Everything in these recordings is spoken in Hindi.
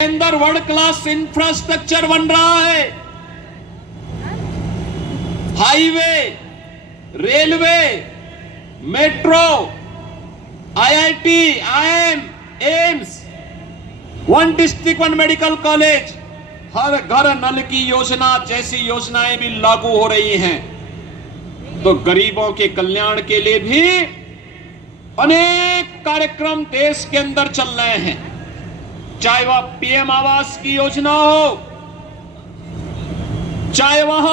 अंदर वर्ल्ड क्लास इंफ्रास्ट्रक्चर बन रहा है। Highway, railway, metro, IIT, IIM, AIIMS, one district one medical college, हर घर नल की योजना जैसी योजनाएं भी लागू हो रही हैं। तो गरीबों के कल्याण के लिए भी अनेक कार्यक्रम देश के अंदर चल रहे हैं, चाहे वह पीएम आवास की योजना हो, चाहे वह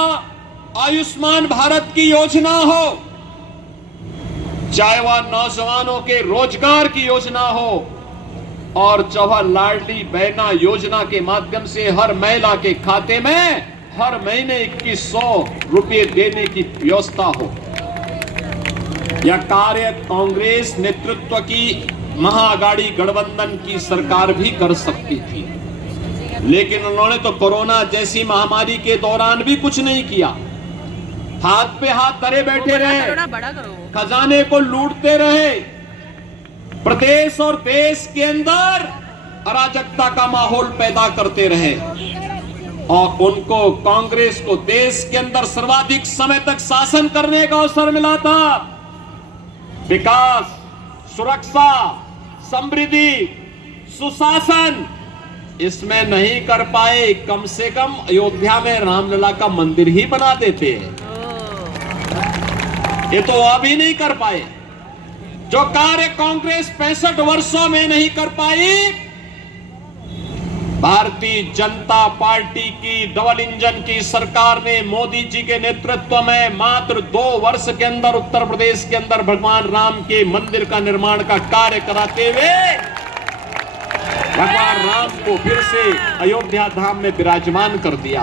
आयुष्मान भारत की योजना हो, चाहे वह नौजवानों के रोजगार की योजना हो, और जवाहर लाडली बहना योजना के माध्यम से हर महिला के खाते में हर महीने 2100 रुपये देने की व्यवस्था हो। यह कार्य कांग्रेस नेतृत्व की महाअघाड़ी गठबंधन की सरकार भी कर सकती थी, लेकिन उन्होंने तो कोरोना जैसी महामारी के दौरान भी कुछ नहीं किया। हाथ पे हाथ धरे बैठे रहे, खजाने को लूटते रहे, प्रदेश और देश के अंदर अराजकता का माहौल पैदा करते रहे, और उनको कांग्रेस को देश के अंदर सर्वाधिक समय तक शासन करने का अवसर मिला था। विकास, सुरक्षा, समृद्धि, सुशासन इसमें नहीं कर पाए। कम से कम अयोध्या में रामलला का मंदिर ही बना देते हैं, ये तो अभी नहीं कर पाए। जो कार्य कांग्रेस 65 वर्षों में नहीं कर पाई, भारतीय जनता पार्टी की डबल इंजन की सरकार ने मोदी जी के नेतृत्व में मात्र 2 वर्ष के अंदर उत्तर प्रदेश के अंदर भगवान राम के मंदिर का निर्माण का कार्य कराते हुए भगवान राम को फिर से अयोध्या धाम में विराजमान कर दिया।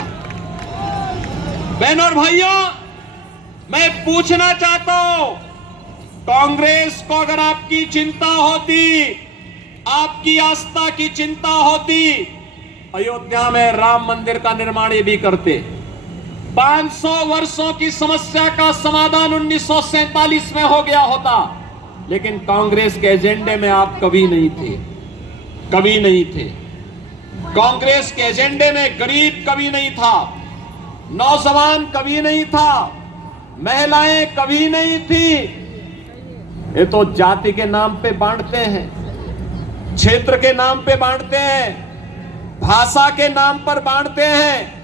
बहनों और भाइयों, मैं पूछना चाहता हूं, कांग्रेस को अगर आपकी चिंता होती, आपकी आस्था की चिंता होती, अयोध्या में राम मंदिर का निर्माण ये भी करते। 500 वर्षों की समस्या का समाधान 1947 में हो गया होता, लेकिन कांग्रेस के एजेंडे में आप कभी नहीं थे, कभी नहीं थे। कांग्रेस के एजेंडे में गरीब कभी नहीं था, नौजवान कभी नहीं था, महिलाएं कभी नहीं थी। ये तो जाति के नाम पे बांटते हैं, क्षेत्र के नाम पे बांटते हैं, भाषा के नाम पर बांटते हैं,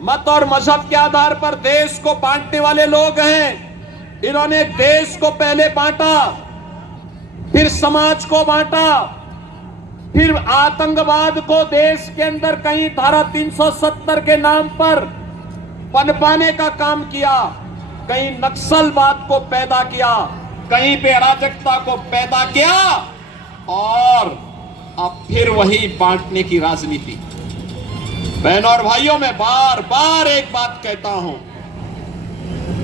मत और मजहब के आधार पर देश को बांटने वाले लोग हैं। इन्होंने देश को पहले बांटा, फिर समाज को बांटा, फिर आतंकवाद को देश के अंदर कहीं धारा 370 के नाम पर पनपाने का काम किया, कहीं नक्सलवाद को पैदा किया, कहीं पे अराजकता को पैदा किया, और अब फिर वही बांटने की राजनीति। बहनों और भाइयों, मैं बार बार एक बात कहता हूं,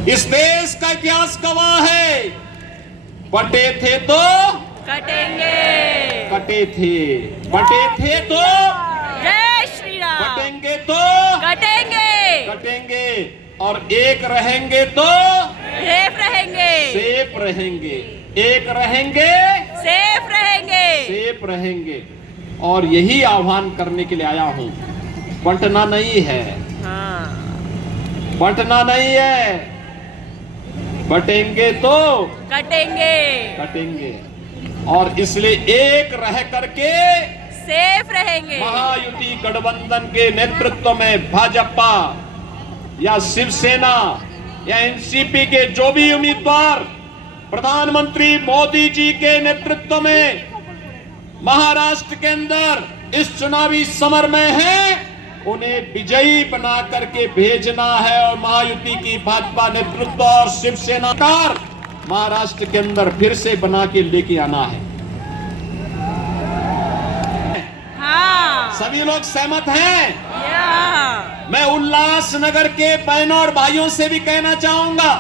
इस देश का इतिहास गवाह है, बटे थे तो कटेंगे, कटे थे, बटे थे तो जय श्री राम, बटेंगे तो कटेंगे, कटेंगे, और एक रहेंगे तो सेफ रहेंगे, सेफ रहेंगे, एक रहेंगे सेफ रहेंगे, सेफ रहेंगे। और यही आह्वान करने के लिए आया हूं, बंटना नहीं है, बंटना नहीं है, बटेंगे तो कटेंगे, कटेंगे, और इसलिए एक रह करके सेफ रहेंगे। महायुति गठबंधन के नेतृत्व में भाजपा या शिवसेना या एनसीपी के जो भी उम्मीदवार प्रधानमंत्री मोदी जी के नेतृत्व में महाराष्ट्र के अंदर इस चुनावी समर में हैं, उन्हें विजयी बना करके भेजना है, और महायुति की भाजपा नेतृत्व और शिवसेना का महाराष्ट्र के अंदर फिर से बना के लेके आना है। हाँ, सभी लोग सहमत हैं? या। मैं उल्लासनगर के बहनों और भाइयों से भी कहना चाहूंगा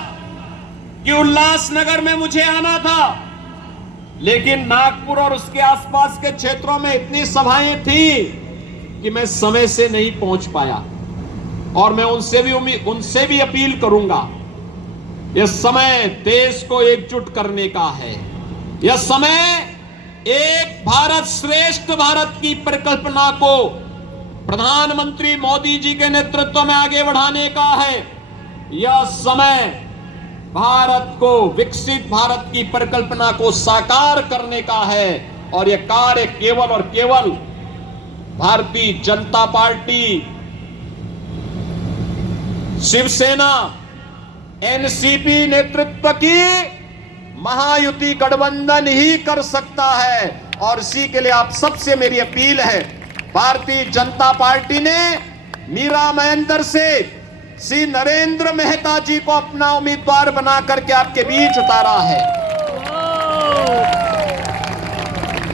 कि उल्लासनगर में मुझे आना था, लेकिन नागपुर और उसके आसपास के क्षेत्रों में इतनी सभाएं थी कि मैं समय से नहीं पहुंच पाया, और मैं उनसे भी अपील करूंगा, यह समय देश को एकजुट करने का है। यह समय एक भारत श्रेष्ठ भारत की परिकल्पना को प्रधानमंत्री मोदी जी के नेतृत्व में आगे बढ़ाने का है। यह समय भारत को, विकसित भारत की परिकल्पना को साकार करने का है और यह कार्य केवल और केवल भारतीय जनता पार्टी, शिवसेना, एनसीपी नेतृत्व की महायुति गठबंधन ही कर सकता है। और इसी के लिए आप सबसे मेरी अपील है, भारतीय जनता पार्टी ने मीरा महेंद्र से श्री नरेंद्र मेहता जी को अपना उम्मीदवार बना करके आपके बीच उतारा है।